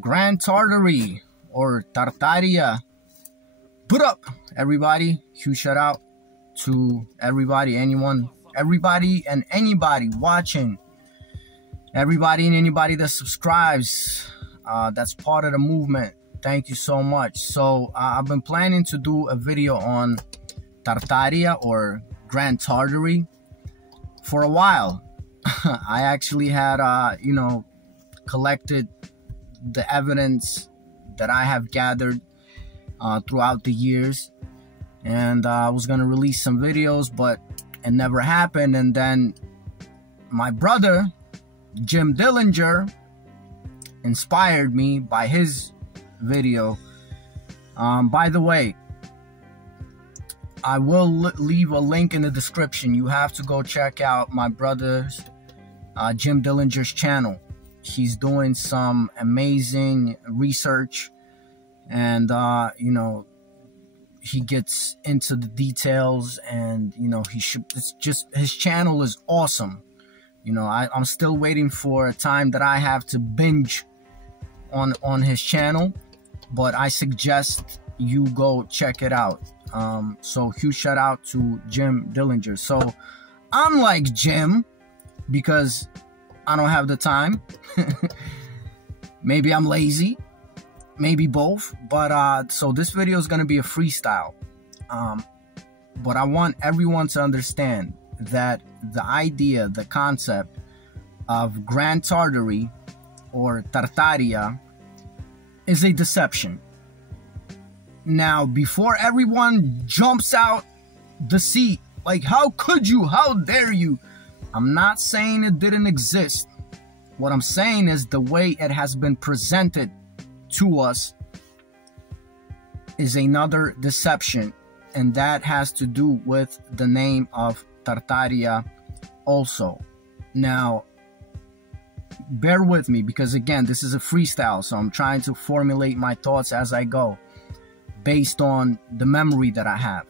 Grand Tartary or Tartaria. Put up, everybody. Huge shout out to everybody, everybody and anybody watching, everybody and anybody that subscribes, that's part of the movement. Thank you so much. So I've been planning to do a video on Tartaria or Grand Tartary for a while. I actually had collected the evidence that I have gathered throughout the years, and I was gonna release some videos, but it never happened. And then my brother Jim Dilinger inspired me by his video. By the way, I will leave a link in the description. You have to go check out my brother's Jim Dilinger's channel. He's doing some amazing research, and he gets into the details, and his channel is awesome. I'm still waiting for a time that I have to binge on his channel, but I suggest you go check it out. So huge shout out to Jim Dilinger. So I'm like Jim because I don't have the time. Maybe I'm lazy, maybe both, but so this video is going to be a freestyle. But I want everyone to understand that the idea, the concept of Grand Tartary or Tartaria is a deception. Now, before everyone jumps out the seat, like, how could you, how dare you? I'm not saying it didn't exist. What I'm saying is the way it has been presented to us is another deception, and that has to do with the name of Tartaria also. Now, bear with me, because again, this is a freestyle, so I'm trying to formulate my thoughts as I go based on the memory that I have.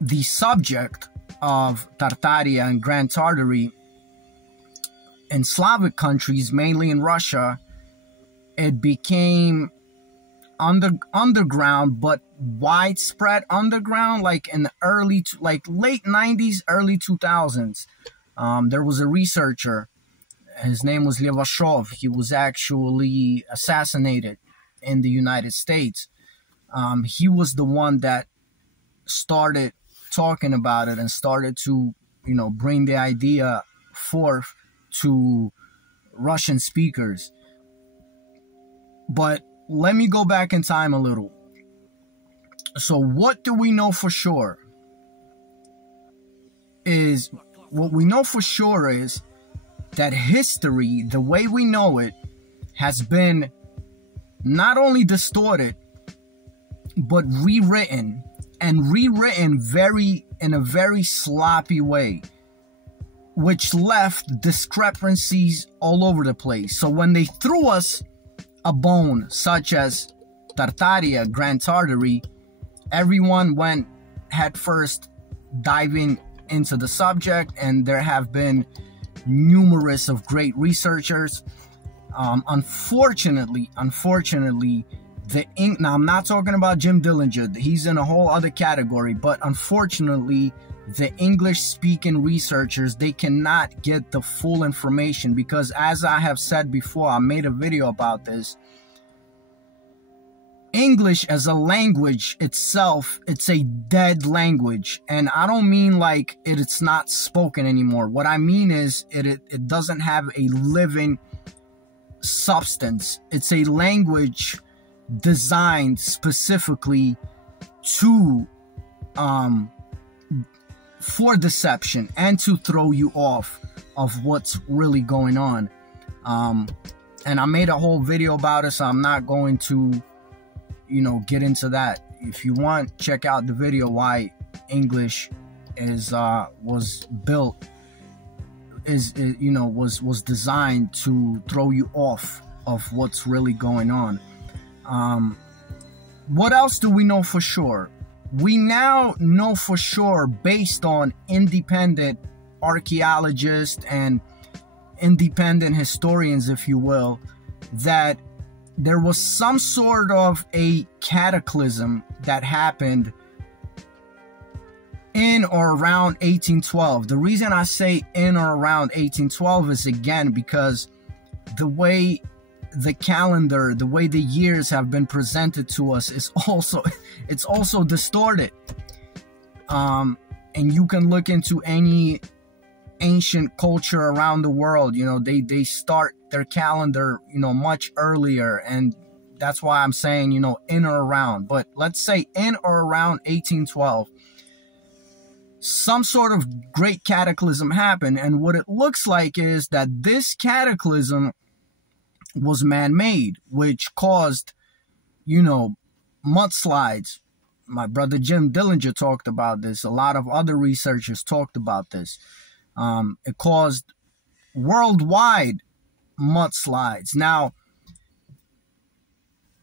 The subject of Tartaria and Grand Tartary in Slavic countries, mainly in Russia, it became underground, but widespread underground, like in the late 90s, early 2000s. There was a researcher, his name was Levashov. He was actually assassinated in the United States. He was the one that started talking about it and started to, bring the idea forth to Russian speakers. But let me go back in time a little. So what do we know for sure? What we know for sure is that history, the way we know it, has been not only distorted, but rewritten, and rewritten in a very sloppy way, which left discrepancies all over the place. So when they threw us a bone such as Tartaria, Grand Tartary, everyone went headfirst diving into the subject, and there have been numerous of great researchers. Unfortunately, now I'm not talking about Jim Dilinger, he's in a whole other category, but unfortunately, the English-speaking researchers, they cannot get the full information, because as I have said before, I made a video about this, English as a language itself, it's a dead language. And I don't mean like it's not spoken anymore. What I mean is it doesn't have a living substance. It's a language designed specifically to for deception and to throw you off of what's really going on. And I made a whole video about it, so I'm not going to get into that. If you want, check out the video why English was designed to throw you off of what's really going on. What else do we know for sure? We now know for sure, based on independent archaeologists and independent historians, if you will, that there was some sort of a cataclysm that happened in or around 1812. The reason I say in or around 1812 is, again, because the way the calendar, the way the years have been presented to us is also, it's also distorted. And you can look into any ancient culture around the world, you know, they start their calendar, you know, much earlier, and that's why I'm saying, you know, in or around. But let's say in or around 1812, some sort of great cataclysm happened, and what it looks like is that this cataclysm was man-made, which caused, you know, mudslides. My brother Jim Dilinger talked about this. A lot of other researchers talked about this. It caused worldwide mudslides. Now,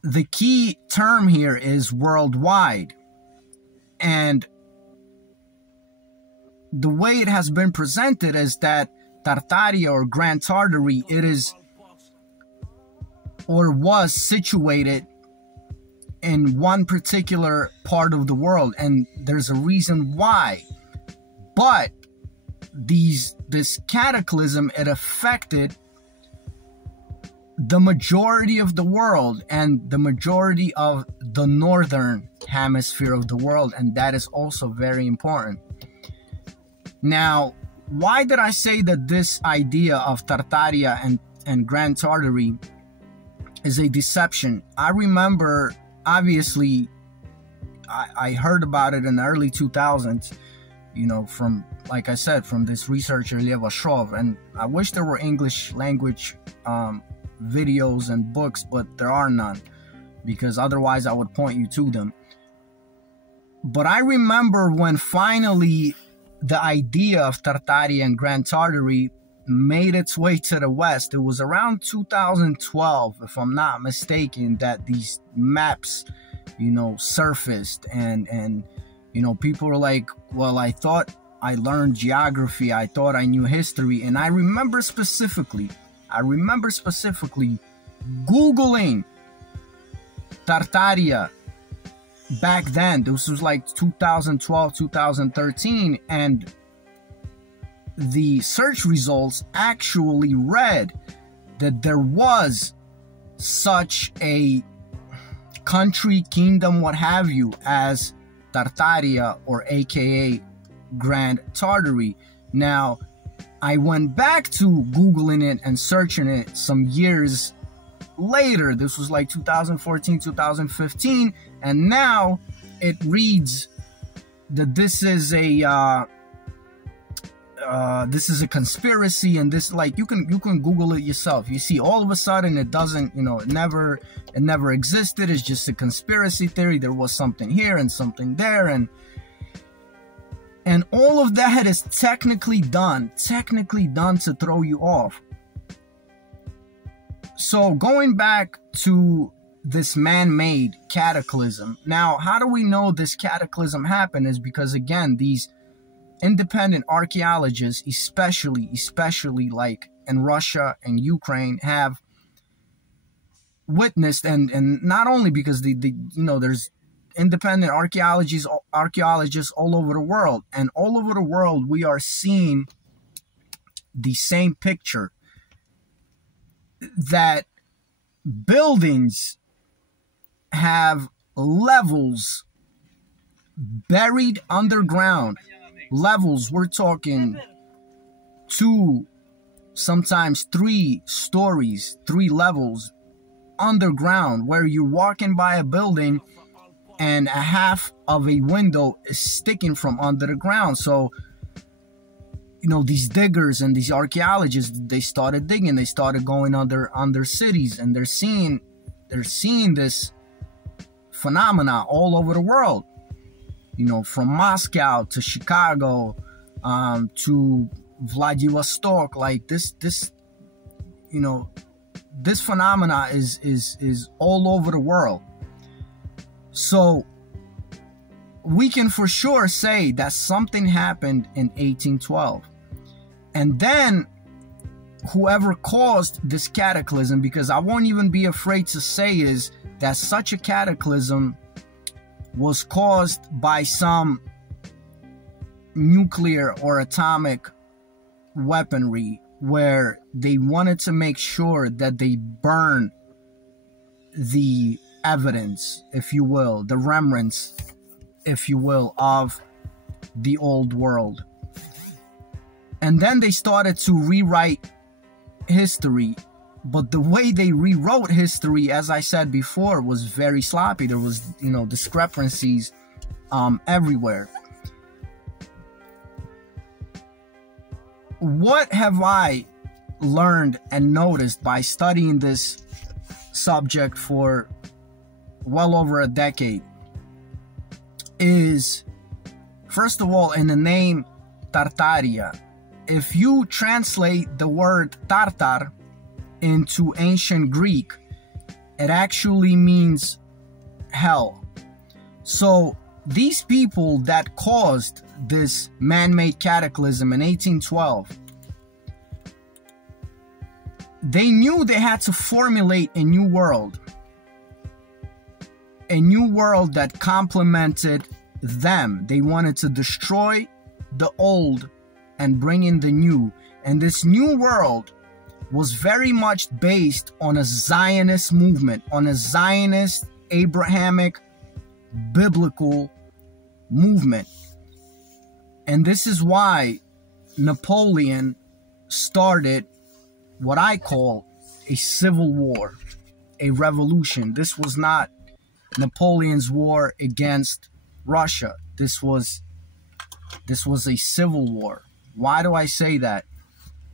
the key term here is worldwide. And the way it has been presented is that Tartaria, or Grand Tartary, it is or was situated in one particular part of the world, and there's a reason why. But this cataclysm, it affected the majority of the world and the majority of the northern hemisphere of the world, and that is also very important. Now, why did I say that this idea of Tartaria and Grand Tartary is a deception? I remember, obviously, I heard about it in the early 2000s, you know, from, like I said, from this researcher, Lev Ashrov, and I wish there were English language videos and books, but there are none, because otherwise I would point you to them. But I remember when finally the idea of Tartaria and Grand Tartary made its way to the West. It was around 2012, if I'm not mistaken, that these maps, you know, surfaced, and you know, people were like, well, I thought I learned geography, I thought I knew history. And I remember specifically Googling Tartaria back then. This was like 2012, 2013, and the search results actually read that there was such a country, kingdom, what have you, as Tartaria, or aka Grand Tartary. Now, I went back to Googling it and searching it some years later. This was like 2014, 2015, and now it reads that this is a conspiracy, and this, like, you can Google it yourself. You see, all of a sudden it doesn't, you know, it never existed. It's just a conspiracy theory. There was something here and something there, and all of that is technically done to throw you off. So going back to this man-made cataclysm. Now, how do we know this cataclysm happened? Is because, again, these independent archaeologists, especially like in Russia and Ukraine, have witnessed, and not only because you know, there's independent archaeologists all over the world, and all over the world we are seeing the same picture, that buildings have levels buried underground. Levels, we're talking 2, sometimes 3 stories, 3 levels underground, where you're walking by a building and a half of a window is sticking from under the ground. So, you know, these diggers and these archaeologists, they started digging, they started going under cities, and they're seeing this phenomena all over the world. You know, from Moscow to Chicago, to Vladivostok. Like this, you know, this phenomena is all over the world. So we can for sure say that something happened in 1812. And then whoever caused this cataclysm, because I won't even be afraid to say is that such a cataclysm was caused by some nuclear or atomic weaponry, where they wanted to make sure that they burn the evidence, if you will, the remnants, if you will, of the old world. And then they started to rewrite history. But the way they rewrote history, as I said before, was very sloppy. There was, discrepancies everywhere. What have I learned and noticed by studying this subject for well over a decade is, first of all, in the name Tartaria, if you translate the word Tartar into ancient Greek, it actually means hell. So these people that caused this man-made cataclysm in 1812, they knew they had to formulate a new world that complemented them. They wanted to destroy the old and bring in the new. And this new world was very much based on a Zionist movement, on a Zionist, Abrahamic, biblical movement. And this is why Napoleon started what I call a civil war, a revolution. This was not Napoleon's war against Russia. This was a civil war. Why do I say that?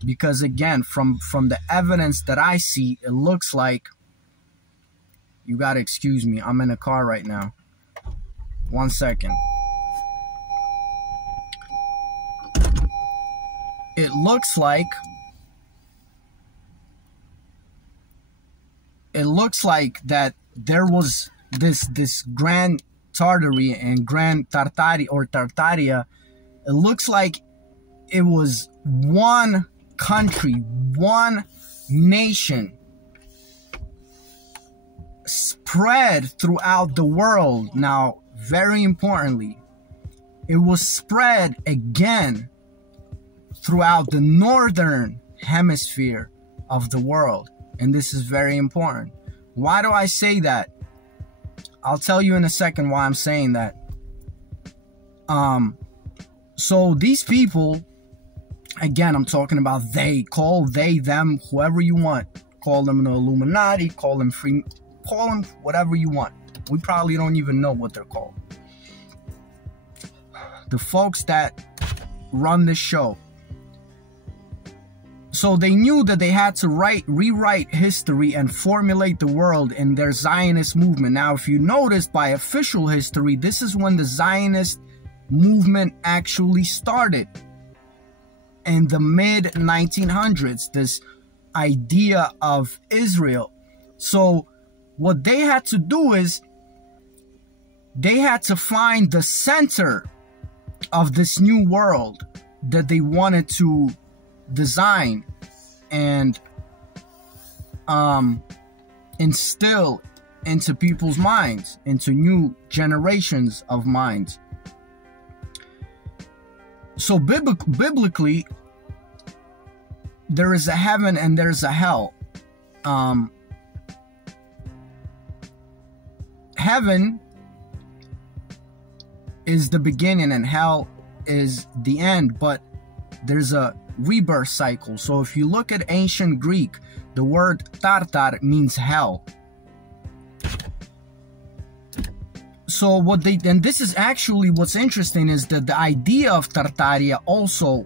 Because again, from the evidence that I see, it looks like, you gotta excuse me, I'm in a car right now. 1 second. It looks like that there was this Grand Tartary and Grand Tartary or Tartaria. It looks like it was one country, one nation spread throughout the world. Now, very importantly, it was spread again throughout the northern hemisphere of the world. And this is very important. Why do I say that? I'll tell you in a second why I'm saying that. So these people, again, I'm talking about they, call they, them, whoever you want. Call them the Illuminati, call them free, call them whatever you want. We probably don't even know what they're called. The folks that run this show. So they knew that they had to rewrite history and formulate the world in their Zionist movement. Now, if you notice by official history, this is when the Zionist movement actually started. In the mid-1900s, this idea of Israel. So what they had to do is they had to find the center of this new world that they wanted to design and instill into people's minds, into new generations of minds. So biblically, there is a heaven and there's a hell. Heaven is the beginning and hell is the end, but there's a rebirth cycle. So if you look at ancient Greek, the word Tartar means hell. So what they, and this is actually what's interesting, is that the idea of Tartaria also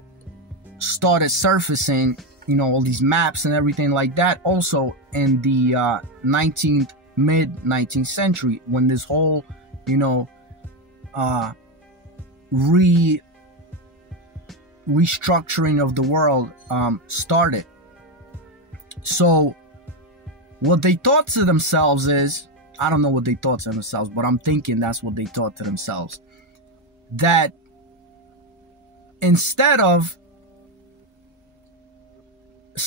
started surfacing, you know, all these maps and everything like that, also in the mid-19th century, when this whole, you know, restructuring of the world started. So what they thought to themselves is, I don't know what they thought to themselves, but I'm thinking that's what they thought to themselves, that instead of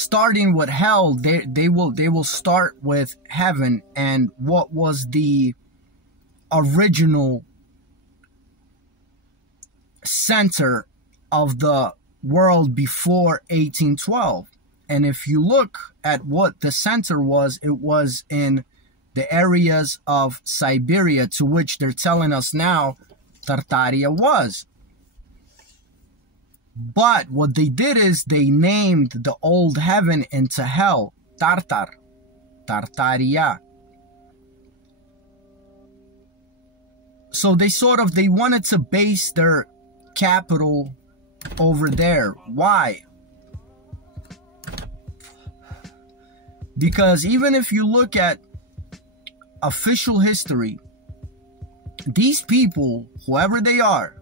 starting with hell, they will start with heaven and what was the original center of the world before 1812. And if you look at what the center was, it was in the areas of Siberia, to which they're telling us now Tartaria was. But what they did is they named the old heaven into hell, Tartar, Tartaria. So they wanted to base their capital over there. Why? Because even if you look at official history, these people, whoever they are,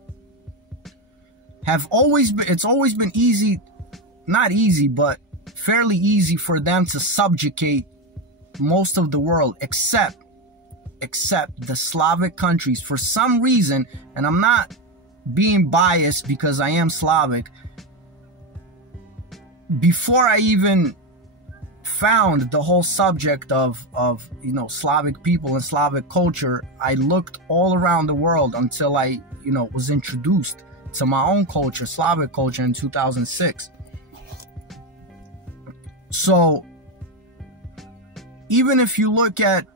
it's always been easy, not easy, but fairly easy for them to subjugate most of the world, except the Slavic countries. For some reason, and I'm not being biased because I am Slavic, before I even found the whole subject of Slavic people and Slavic culture, I looked all around the world until I was introduced to my own culture, Slavic culture, in 2006. So even if you look at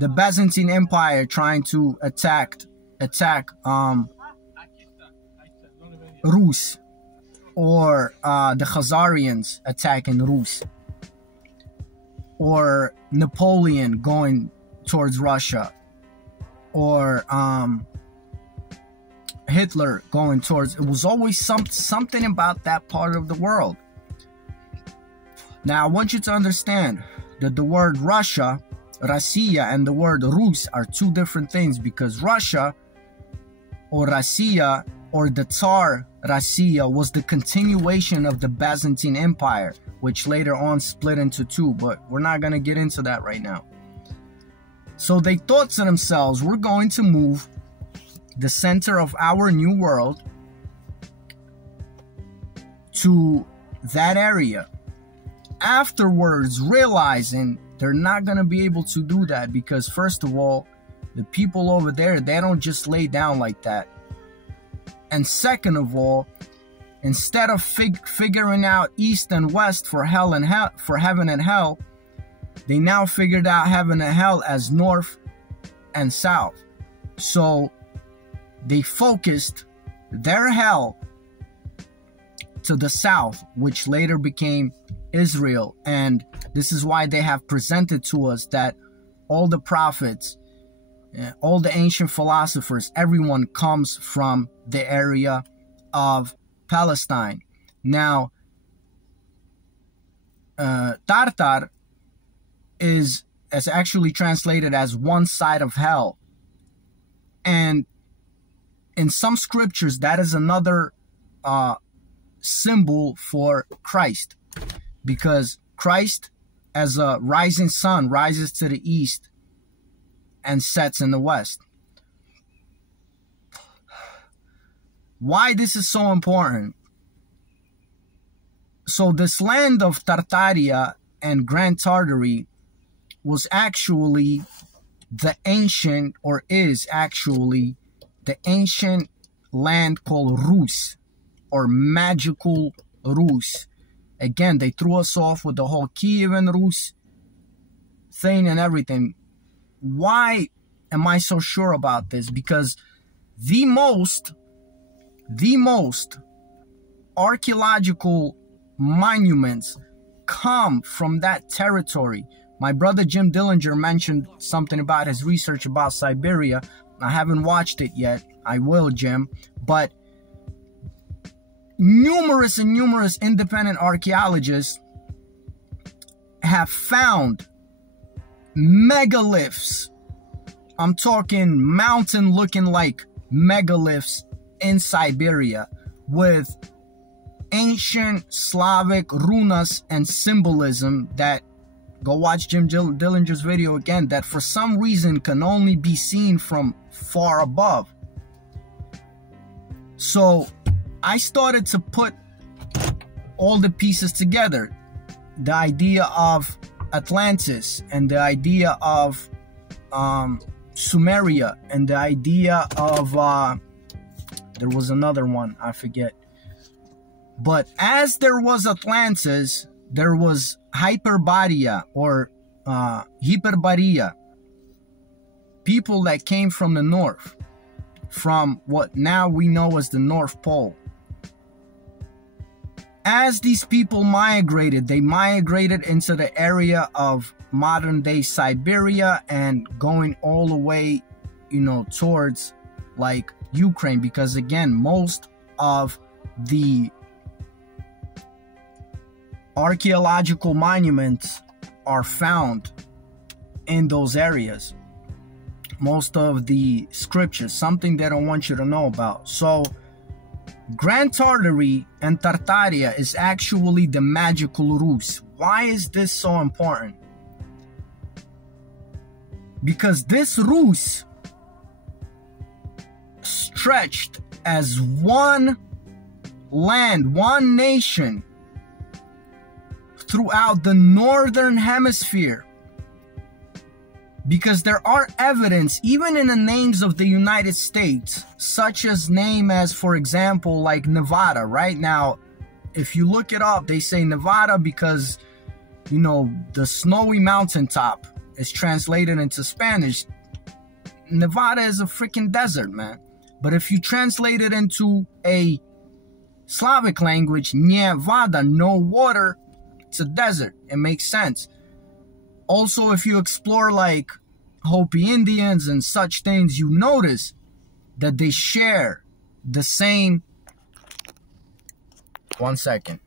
the Byzantine Empire trying to attack Rus, or the Khazarians attacking Rus, or Napoleon going towards Russia, or Hitler going towards, it was always something about that part of the world. Now I want you to understand that the word Russia, Россия, and the word Rus are two different things, because Russia or Россия or the Tsar Россия was the continuation of the Byzantine Empire, which later on split into two, but we're not going to get into that right now. So they thought to themselves, we're going to move the center of our new world to that area. Afterwards, realizing they're not going to be able to do that, because first of all, the people over there, they don't just lay down like that. And second of all, instead of figuring out east and west for heaven and hell, they now figured out heaven and hell as north and south. So they focused their hell to the south, which later became Israel. And this is why they have presented to us that all the prophets, all the ancient philosophers, everyone comes from the area of Palestine. Now, Tartar is actually translated as one side of hell. And in some scriptures, that is another symbol for Christ. Because Christ, as a rising sun, rises to the east and sets in the west. Why this is so important? So this land of Tartaria and Grand Tartary was actually the ancient, or is actually the ancient land called Rus, or magical Rus. Again, they threw us off with the whole Kievan Rus thing and everything. Why am I so sure about this? Because the most archaeological monuments come from that territory. My brother Jim Dilinger mentioned something about his research about Siberia. I haven't watched it yet. I will, Jim. But numerous independent archaeologists have found megaliths. I'm talking mountain looking like megaliths in Siberia with ancient Slavic runas and symbolism that, go watch Jim Dillinger's video again, that for some reason can only be seen from far above. So I started to put all the pieces together. the idea of Atlantis and the idea of Sumeria and the idea of there was another one, I forget. But as there was Atlantis, there was Hyperborea or Hyperborea, people that came from the north, from what now we know as the North Pole. As these people migrated, they migrated into the area of modern day Siberia and going all the way, you know, towards like Ukraine, because again, most of the archaeological monuments are found in those areas. Most of the scriptures, something they don't want you to know about. So Grand Tartary and Tartaria is actually the magical Rus. Why is this so important? Because this Rus stretched as one land, one nation throughout the northern hemisphere. Because there are evidence, even in the names of the United States, such as name as, for example, like Nevada. Right now, if you look it up, they say Nevada because, you know, the snowy mountaintop is translated into Spanish. Nevada is a freaking desert, man. But if you translate it into a Slavic language, Nevada, no water, it's a desert. It makes sense. Also, if you explore like Hopi Indians and such things, you notice that they share the same... One second.